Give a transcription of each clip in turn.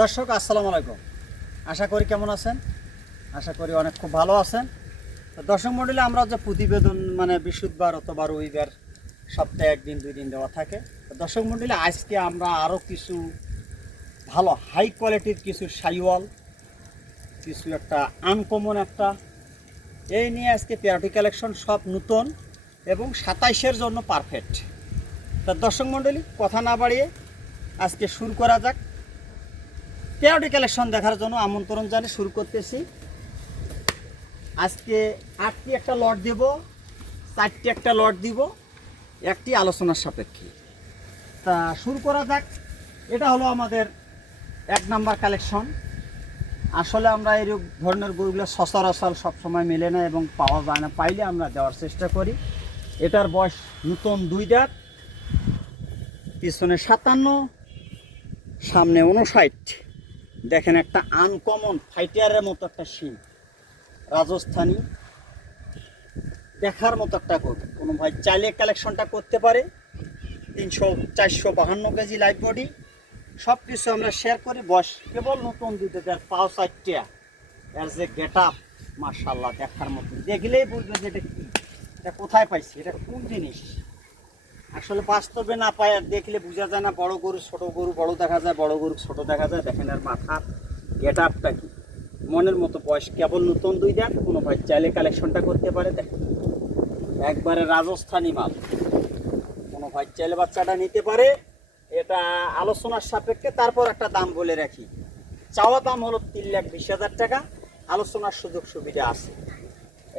দর্শক আসসালামু আলাইকুম। আশা করি কেমন আছেন? আশা করি অনেক খুব ভালো আছেন। তো দর্শক মণ্ডলী, আমরা যে প্রতিবেদন বৃহস্পতিবার অথবা রবিবার সপ্তাহে একদিন দুই দিন দেওয়া থাকে। তো দর্শক মণ্ডলী, আজকে আমরা আরও কিছু ভালো হাই কোয়ালিটির কিছু সাইওয়াল, কিছু একটা আনকমন একটা এই নিয়ে আজকে প্যারোটি কালেকশন, সব নতুন এবং 27-এর জন্য পারফেক্ট। তা দর্শক মণ্ডলী, কথা না বাড়িয়ে আজকে শুরু করা যাক। প্যারোটি কালেকশন দেখার জন্য আমন্ত্রণ জানিয়ে শুরু করতেছি। আজকে 8টি একটা লট দেব, 4টি একটা লট দিব, একটি আলোচনার সাপেক্ষে। তা শুরু করা যাক। এটা হলো আমাদের 1 নাম্বার কালেকশন। আসলে আমরা এই ধরনের গরুগুলো সচরাচর সবসময় মেলে না এবং পাওয়া যায় না, পাইলে আমরা দেওয়ার চেষ্টা করি। এটার বয়স নতুন 2 দাঁত, পিছনে 57, সামনে 59। দেখেন একটা আনকমন ফাইটারের মতো একটা শিং, রাজস্থানী দেখার মতো একটা গরু। কোনো ভাই চাইলে কালেকশনটা করতে পারে। 300-452 কেজি লাইভ বডি, সব কিছু আমরা শেয়ার করি। বয়স কেবল নতুন 2 দাঁত, পাও 4টা। এর যে গেট আপ মাশাআল্লাহ দেখার মতো, দেখলেই বুঝবে যে এটা কি, এটা কোথায় পাইছি, এটা কোন জিনিস। আসলে বাস্তবে না পায় আর দেখলে বোঝা যায় না। বড় গরু ছোট গরু বড় দেখা যায়, বড় গরু ছোট দেখা যায়। দেখেন আর মাথার গেট আপটা কি, মনের মতো। বয়স কেবল নতুন 2 দাঁত, কোনো ভাই চাইলে কালেকশনটা করতে পারে। দেখেন একবারে রাজস্থানী মাল, কোনো ভাই চাইলে বাচ্চাটা নিতে পারে। এটা আলোচনার সাপেক্ষে। তারপর একটা দাম বলে রাখি, চাওয়া দাম হলো 3,20,000 টাকা, আলোচনার সুযোগ সুবিধা আছে।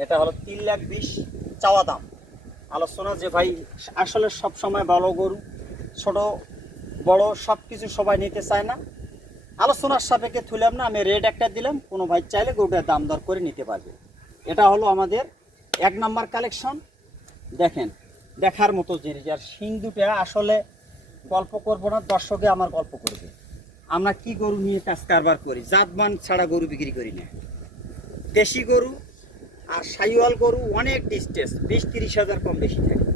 এটা হলো 3,20,000 চাওয়া দাম। আলোচনা যে ভাই আসলে সব সময় বড় গরু ছোট বড় সব কিছু সবাই নিতে চায় না, আলোচনার সাপেক্ষে তুলাম না, আমি রেট একটা দিলাম, কোনো ভাই চাইলে গরুটার দাম দর করে নিতে পারবে। এটা হলো আমাদের 1 নাম্বার কালেকশন। দেখেন দেখার মতো জিনিস। আর শিং দুটা আসলে গল্প করবো না, দর্শকে আমার গল্প করবে। আমরা কি গরু নিয়ে কাজ কারবার করি, জাতমান ছাড়া গরু বিক্রি করি না। দেশি গরু আর সাইওয়াল গরু অনেক ডিস্টেন্স, 20-30 হাজার কম বেশি থাকে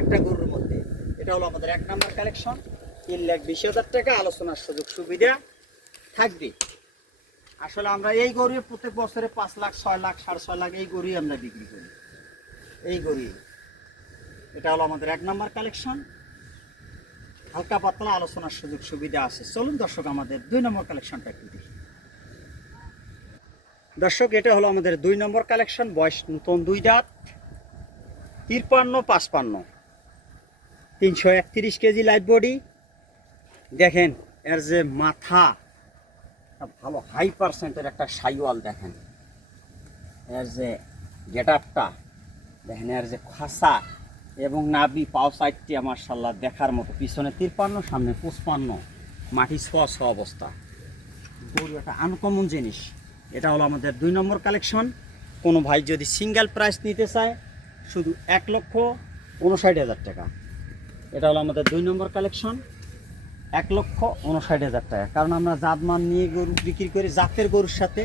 একটা গরুর মধ্যে। এটা হলো আমাদের 1 নাম্বার কালেকশন, 3,20,000 টাকা, আলোচনার সুযোগ সুবিধা থাকবে। আসলে আমরা এই গরু প্রত্যেক বছরে 5 লাখ 6 লাখ 6.5 লাখ এই গরুই আমরা বিক্রি করি, এই গরু। এটা হলো আমাদের 1 নাম্বার কালেকশন, হালকা পাতলা আলোচনার সুযোগ সুবিধা আছে। চলুন দর্শক আমাদের 2 নম্বর কালেকশনটা একটু দেখি। দর্শক এটা হলো আমাদের 2 নম্বর কালেকশন। বয়স নতুন 2 দাঁত, 53-55, 331 কেজি লাইভ বডি। দেখেন এর যে মাথা, ভালো হাই পার্সেন্টের একটা সাইওয়াল। দেখেন এর যে গেট আপটা, দেখেন এর যে খাসা এবং নাভি, পাও 4টি মাশাআল্লাহ দেখার মতো। পিছনে 53, সামনে 55, মাটি ছোঁয়া অবস্থা। গরু একটা আনকমন জিনিস। এটা হলো আমাদের 2 নম্বর কালেকশন। কোনো ভাই যদি সিঙ্গেল প্রাইস নিতে চায় শুধু 1,59,000 টাকা। এটা হলো আমাদের 2 নম্বর কালেকশন, 1,59,000 টাকা। কারণ আমরা জাতমান নিয়ে গরু বিক্রি করি, জাতের গরুর সাথে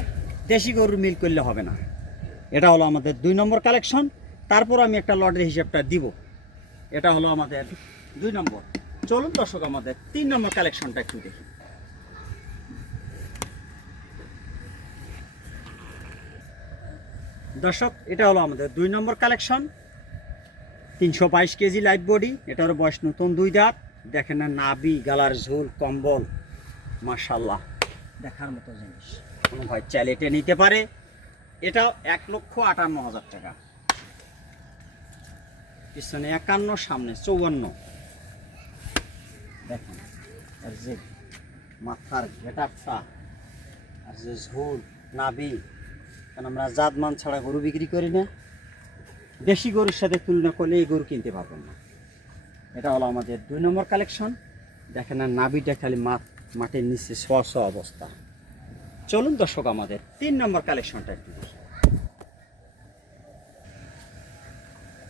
দেশি গরুর মিল করলে হবে না। এটা হলো আমাদের 2 নম্বর কালেকশন। তারপর আমি একটা লটের হিসাবটা দিব। এটা হলো আমাদের 2 নম্বর। চলুন দর্শক আমাদের 3 নম্বর কালেকশনটা একটু দেখি। দর্শক এটা হলো আমাদের 2 নম্বর কালেকশন, 322 কেজি লাইভ বডি। এটার বয়স নতুন 2 দাঁত। দেখেন না নাভি, গালার ঝোল, কম্বল মাশাআল্লাহ দেখার মতো জিনিস। কোনো ভাই চাইলে এটা নিতে পারে। এটাও 1,58,000 টাকা। পিছনে 51, সামনে 54। দেখেন আর যে মাথার গেটআপটা আর যে ঝোল, নাভি। কারণ আমরা জাতমান ছাড়া গরু বিক্রি করি না, দেশি গরুর সাথে তুলনা করলে এই গরু কিনতে পারবেন না। এটা হলো আমাদের 2 নম্বর কালেকশন। দেখেন না নাভিটা খালি মাটির নিচে ছোঁয়া অবস্থা। চলুন দর্শক আমাদের 3 নম্বর কালেকশনটা একটু দেখি।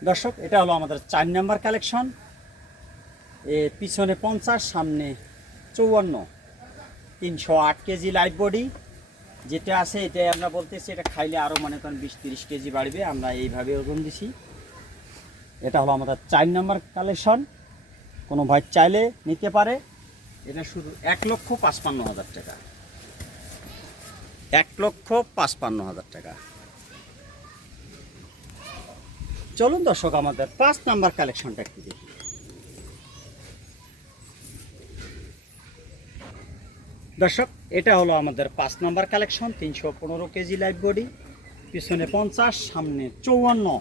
দর্শক এটা হলো আমাদের 4 নম্বর কালেকশন। পিছনে 50, সামনে 54, 308 কেজি লাইভ বডি। যেটা আছে এটাই আমরা বলতেছি, এটা খাইলে আরও মনে করেন 20-30 কেজি বাড়বে, আমরা এইভাবে ওজন দিছি। এটা হলো আমাদের 4 নম্বর কালেকশন। কোনো ভাই চাইলে নিতে পারে। এটা শুধু 1,55,000 টাকা। 1,55,000 টাকা। চলুন দর্শক আমাদের 5 নাম্বার কালেকশনটা একটু দেখি। দর্শক এটা হলো আমাদের 5 number collection, 315 KG live body, পিছনে 50, সামনে 54।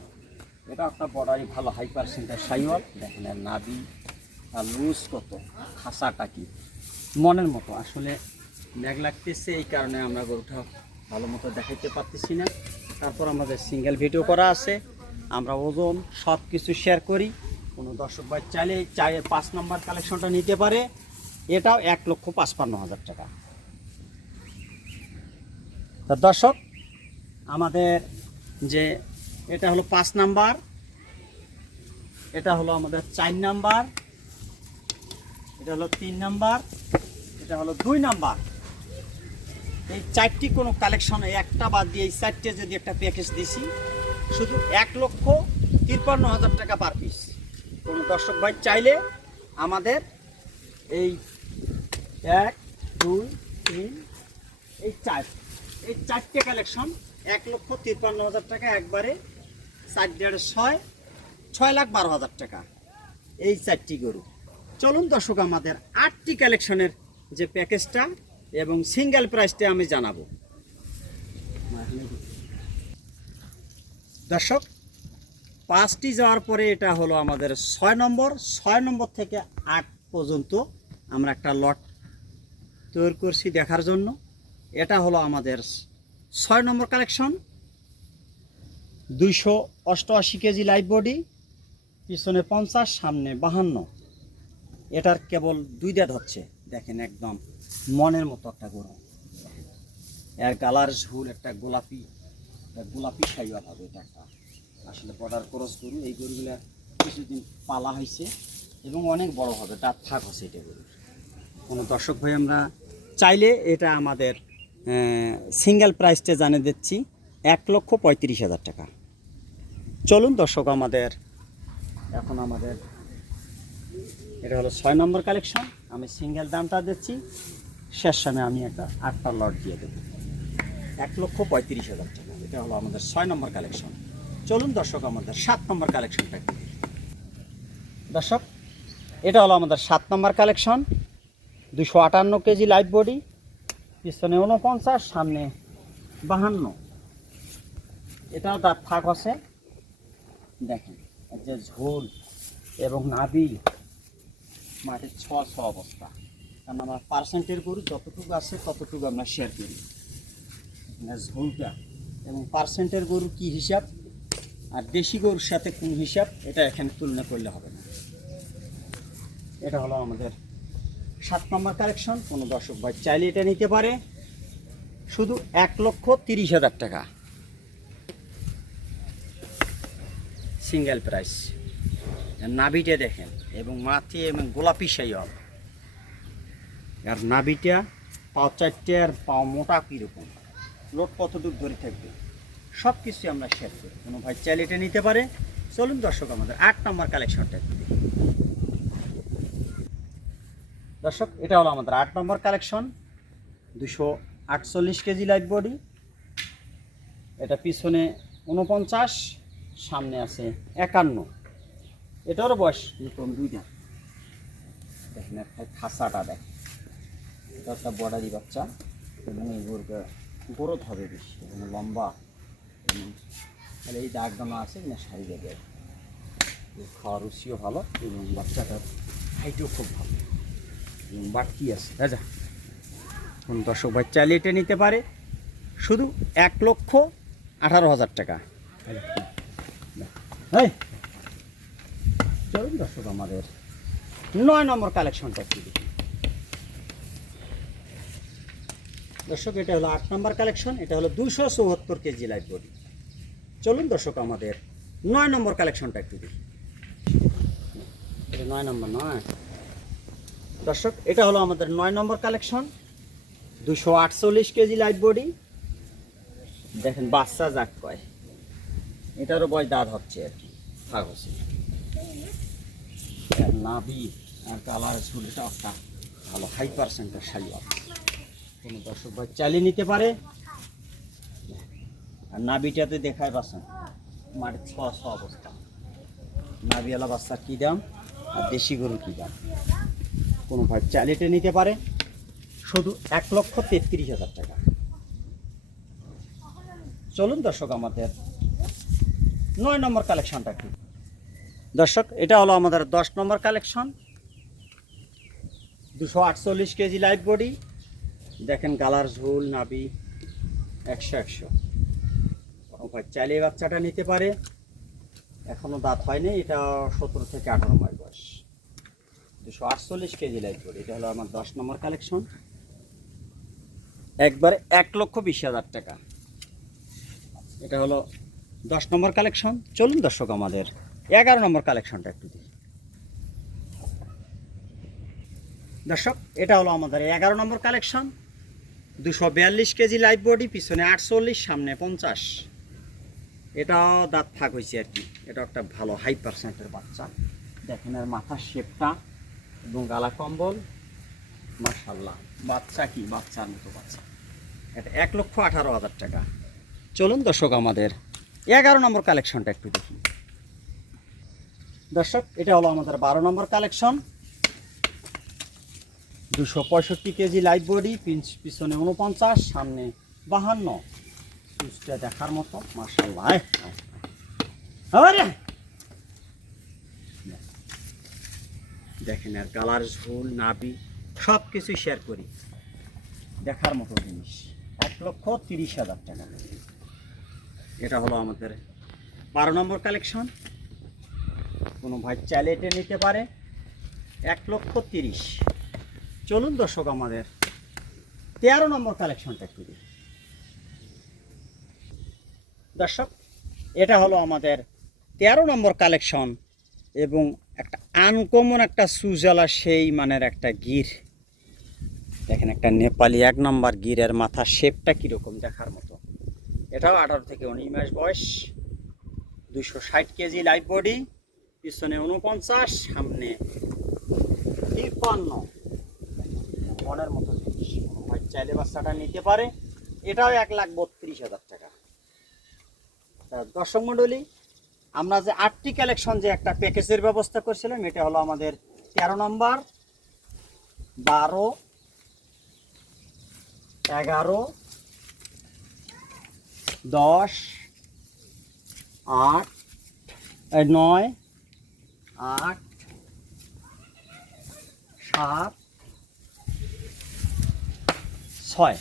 এটা একটা বড়াই ভালো হাই পার্সেন্টের সাইওয়াল। দেখেন এর নাভি আর লুজ কত, খাসাটা কি মনের মতো। আসলে ম্যাগ লাগতেছে, এই কারণে আমরা গরুটা ভালো মতো দেখাইতে পারতেছি না। তারপর আমাদের সিঙ্গেল ভিডিও করা আছে, আমরা ওজন সব কিছু শেয়ার করি। কোনো দর্শক ভাই চাইলে 5 নাম্বার কালেকশনটা নিতে পারে। এটাও 1,55,000 টাকা। তা দর্শক আমাদের যে এটা হলো 5 নাম্বার, এটা হলো আমাদের 4 নাম্বার, এটা হলো 3 নাম্বার, এটা হলো 2 নাম্বার। এই 4টি কোনো কালেকশনে একটা বাদ দিয়ে এই 4টে যদি একটা প্যাকেজ দিছি, শুধু 1,53,000 টাকা পার পিস। কোনো দর্শক ভাই চাইলে আমাদের এই 1, 2, 3, এই 4টে কালেকশন 1,53,000 টাকা একবারে 4 দেড় 6,12,000 টাকা এই 4টি গরু। চলুন দর্শক আমাদের 8টি কালেকশনের যে প্যাকেজটা এবং সিঙ্গেল প্রাইসটা আমি জানাবো। দর্শক 5টি যাওয়ার পরে এটা হলো আমাদের 6 নম্বর। 6 নম্বর থেকে 8 পর্যন্ত আমরা একটা লট তৈরি করছি দেখার জন্য। এটা হলো আমাদের 6 নম্বর কালেকশন, 288 কেজি লাইভ বডি, পিছনে 50, সামনে 52। এটার কেবল 2 দাঁত হচ্ছে। দেখেন একদম মনের মতো একটা গরু। এর গালার ঝুল একটা গোলাপি সাইওয়াল হবে। এটা একটা আসলে বর্ডার ক্রস গরু। এই গরুগুলো কিছুদিন পালা হয়েছে এবং অনেক বড় হবে, দাঁত থাক হচ্ছে এটা গরুর। কোনো দর্শক ভাই আমরা চাইলে এটা আমাদের সিঙ্গেল প্রাইসটা জানিয়ে দিচ্ছি 1,35,000 টাকা। চলুন দর্শক আমাদের এখন এটা হলো 6 নম্বর কালেকশন। আমি সিঙ্গেল দামটা দিচ্ছি, শেষ সময় আমি একটা 8টা লট দিয়ে দেবো 1,35,000 টাকা। এটা হলো আমাদের 6 নম্বর কালেকশন। চলুন দর্শক আমাদের 7 নম্বর কালেকশনটা। দর্শক এটা হলো আমাদের 7 নম্বর কালেকশন, 258 কেজি লাইভ বডি, পিছনে 49, সামনে 52। এটাও দাঁত থাক আছে। দেখেন যে ঝোল এবং নাভি মাটির ছ অবস্থা। কারণ আমার পার্সেন্টের গরু যতটুকু আছে ততটুকু আমরা শেয়ার করি। ঝোলটা এবং পার্সেন্টের গরু কি হিসাব আর দেশি গরুর সাথে কোন হিসাব, এটা এখানে তুলনা করলে হবে না। এটা হলো আমাদের 7 নম্বর কালেকশন। কোনো দর্শক ভাই চাইলে এটা নিতে পারে, শুধু 1,30,000 টাকা সিঙ্গেল প্রাইস। নাভিটা দেখেন এবং মাথি এবং গোলাপি সাইওয়াল। আর নাভিটা পাও 4টে আর পাও মোটা কীরকম, লোড কতটুকু ধরে থাকবে, সব কিছু আমরা শেয়ার করি। কোনো ভাই চাইলে এটা নিতে পারে। চলুন দর্শক আমাদের 8 নম্বর কালেকশনটা একটু দেখি। দর্শক এটা হলো আমাদের 8 নম্বর কালেকশন, 248 কেজি লাইভ বডি, এটা পিছনে 49, সামনে আছে 51। এটারও বয়স নতুন 2 দাঁত। দেখেন একটা খাসাটা দেখেন, এটা একটা বর্ডারি বাচ্চা এবং এই গরুটা গ্রোথ হবে বেশি এবং লম্বা, এবং তাহলে এই দাগ দানা আছে কিনা সারি যাবে। খাওয়ার রুচিও ভালো এবং বাচ্চাটার হাইটও খুব ভালো এবং বাড়তি আছে। রাজা কোন দর্শক ভাই চাইলে এটা নিতে পারে, শুধু 1,18,000 টাকা। চলুন দর্শক আমাদের 9 নম্বর কালেকশনটা একটু দেখি। দর্শক এটা হলো 8 নম্বর কালেকশন, এটা হলো 274 কেজি লাইভ বডি। চলুন দর্শক আমাদের 9 নম্বর কালেকশনটা একটু দেখি। এটা 9 নম্বর নয় দর্শক, এটা হলো আমাদের 9 নম্বর কালেকশন, 248 কেজি লাইভ বডি। দেখেন বাচ্চা যাক কয়, এটারও বয়স দাঁত হচ্ছে আর কি, থাক হচ্ছে। নাভি আর কালার ঝুলটা একটা ভালো হাই পার্সেন্টের সাইওয়াল। কোনো দর্শক ভাই চালিয়ে নিতে পারে, আর নাভিটাতে দেখায় পাচ্ছেন মাটির ছোঁয়া ছোঁয়া অবস্থা। নাভিওয়ালা বাচ্চার কী দাম আর দেশি গরুর কী দাম, কোনো ভাই চালিয়ে নিতে পারে শুধু 1,33,000 টাকা। চলুন দর্শক আমাদের 9 নম্বর কালেকশনটা কি। দর্শক এটা হলো আমাদের 10 নম্বর কালেকশন। 248 কেজি লাইভ বডি, দেখেন গালার ঝোল নাভি 100 কোনো ভাই চাইলে বাচ্চাটা নিতে পারে। এখনও দাঁত হয়নি, এটা 17 থেকে 18 মাস বয়স। 248 কেজি লাইভ বডি, এটা হলো আমার 10 নম্বর কালেকশন, একবারে 1,20,000 টাকা। এটা হলো 10 নম্বর কালেকশন। চলুন দর্শক আমাদের 11 নম্বর কালেকশনটা একটু দেখি। দর্শক এটা হলো আমাদের 11 নম্বর কালেকশন। 242 কেজি লাইভ বডি, পিছনে 48, সামনে 50। এটাও দাঁত ফাঁক হয়েছে আর কি। এটা একটা ভালো হাই পার্সেন্টের বাচ্চা, দেখেন এর মাথার শেপটা এবং গালা কম্বল, মাশাআল্লাহ বাচ্চা কি বাচ্চার মতো বাচ্চা। এটা 1,18,000 টাকা। চলুন দর্শক আমাদের 11 নম্বর কালেকশনটা একটু দেখি। দর্শক এটা হলো আমাদের 12 নম্বর কালেকশন। 265 কেজি লাইভ বডি, পিছনে 49, সামনে 52। চুজটা দেখার মতো মাশাআল্লাহ। দেখেন আর কালার ঝোল নাভি সব কিছুই শেয়ার করি, দেখার মতো জিনিস। 1,30,000 টাকা। এটা হলো আমাদের 12 নম্বর কালেকশন। কোনো ভাই চাইলে এটা নিতে পারে 1,30,000। চলুন দর্শক আমাদের 13 নম্বর কালেকশনটা একটু দিই। দর্শক এটা হলো আমাদের 13 নম্বর কালেকশন এবং একটা আনকমন একটা সুজালা সেই মানের একটা গির। দেখেন একটা নেপালি 1 নম্বর গিরের মাথার শেপটা কীরকম দেখার মতো। এটাও 18 থেকে 19 মাস বয়স। 260 কেজি লাইভ বডি, পিছনে 49, সামনে 53। মনের মতো জিনিস, ভাই চাইলে বাচ্চাটা নিতে পারে। এটাও 1,32,000 টাকা। দর্শক মণ্ডলী, আমরা যে 8টি কালেকশন যে একটা প্যাকেজের ব্যবস্থা করছিলাম, এটা হলো আমাদের 13 নম্বর, 12, 11, 10, 8, 9, 8, 7, 6,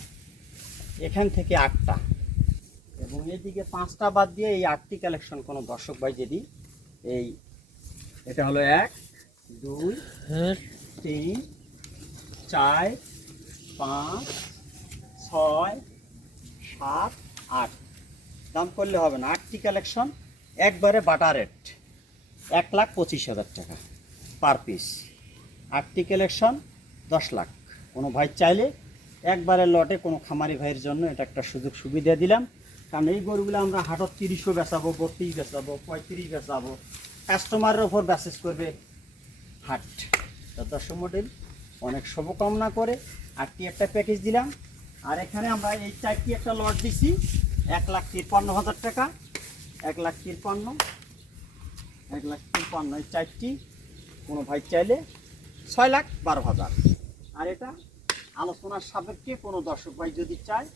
এখান থেকে 8টা এবং এদিকে 5টা বাদ দিয়ে এই 8টি কালেকশন কোনো দর্শক ভাই যদি এই এটা হলো 1, 2, 3, 4, 5, 6, 7, 8 দাম করলে হবে না। 8টি কালেকশন একবারে বাটা রেট 1,25,000 টাকা পার পিস। 8টি কালেকশন 10 লাখ। কোনো ভাই চাইলে একবারে লটে কোনো খামারি ভাইয়ের জন্য এটা একটা সুযোগ সুবিধা দিলাম। কারণ এই গরুগুলো আমরা হাটত 30ও বেচাবো, 32 বেচাবো, 35 বেচাবো, কাস্টমারের ওপর ব্যাসেস করবে হাট। দর্শক মডেল অনেক শুভকামনা করে 8টি একটা প্যাকেজ দিলাম। আর এখানে আমরা এই 4টি একটা লট দিছি 1,53,000 টাকা। 1,53,000, 1,53,000 এই 4টি। কোনো ভাই চাইলে 6,12,000। আর এটা আলোচনার সাপেক্ষে কোনো দর্শক ভাই যদি চায়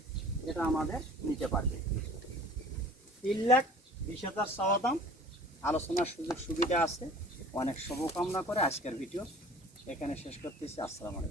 এটা আমাদের নিতে পারবে। 3,20,000 চাওয়া দাম, আলোচনার সুযোগ সুবিধা আছে। অনেক শুভকামনা করে আজকের ভিডিও এখানে শেষ করতেছি। আসসালামু আলাইকুম।